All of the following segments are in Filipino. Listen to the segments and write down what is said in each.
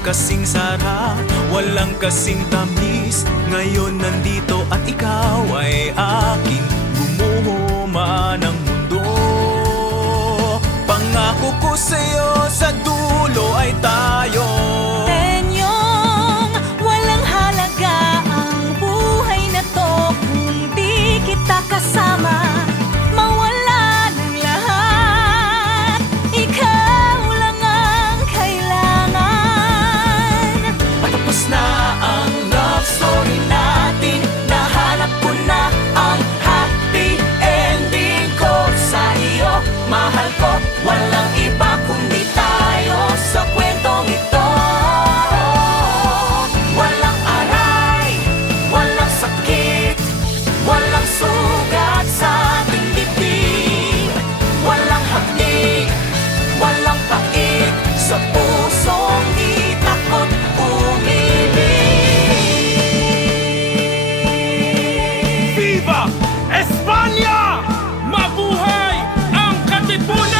kasing sarap, walang kasing tamis. Ngayon nandito at ikaw ay akin, gumuho man ang mundo. Pangako ko sa'yo, sa dulo ay tayo. Tenyong walang halaga ang buhay na to kung di kita kasama. Mawala ng lahat, ikaw lang ang kailangan. Patapos na ang love story natin, nahanap ko na ang happy ending ko. Sa iyo, mahal ko, walang iba kundi tayo sa kwentong ito. Walang aray, walang sakit, walang sugat sa ating dibdib. Walang hapnik, walang pait, sa pusong di takot umibig. Viva España! Mabuhay ang Katipunan!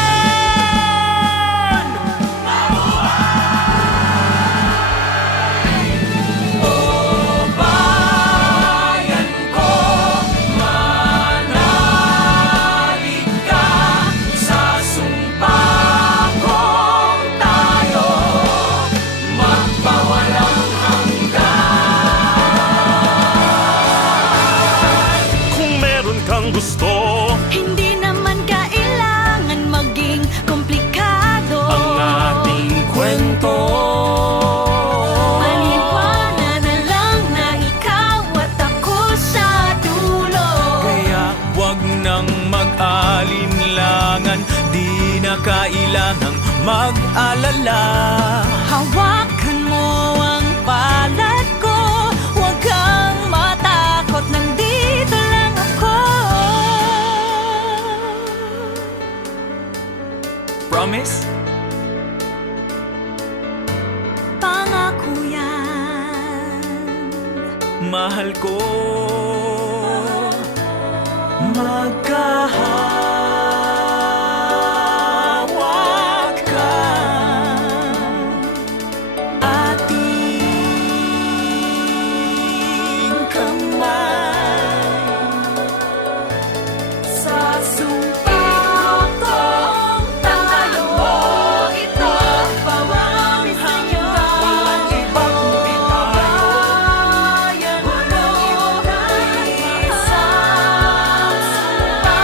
O bayan ko, manalig ka sa sumpa kong tayo magpawalang hanggan. Kung meron kang gusto, Hindi naman kailangan maging komplikado. ang ating kwento. Maniwala na lang na ikaw at ako sa dulo. Kaya wag nang mag-alinlangan, di na kailangang mag-alala. Hawakan mo ang palad ko, huwag kang matakot, nandito lang ako. Promise? Pangako yan. Mahal ko, magkahawak ka, ating kamay sa sumpa kong tayo. Ito pawang hanggan, walang iba kundi tayo. Walang iba kundi sa sumpa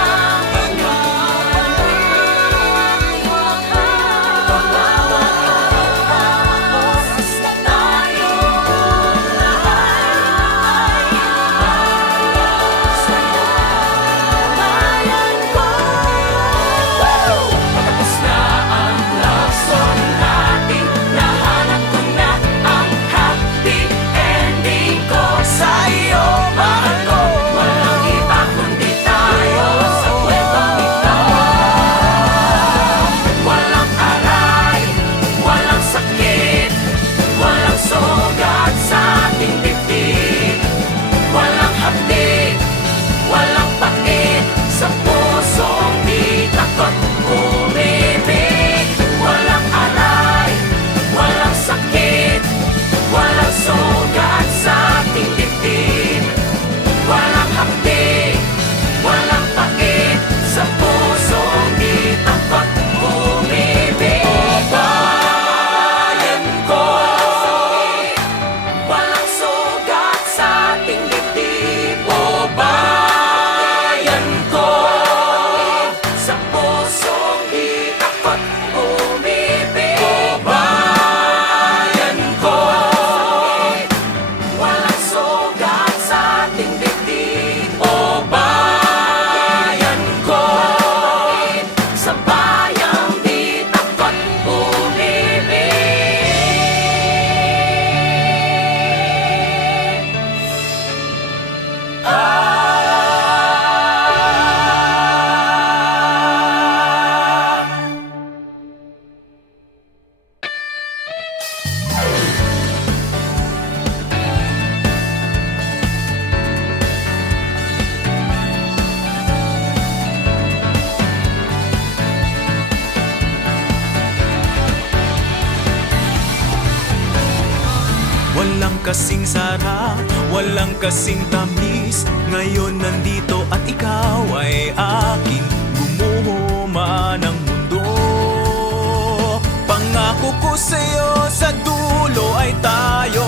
kasing sarap, walang kasing tamis. Ngayon nandito at ikaw ay aking gumuho man ang mundo. Pangako ko sa'yo sa dulo ay tayo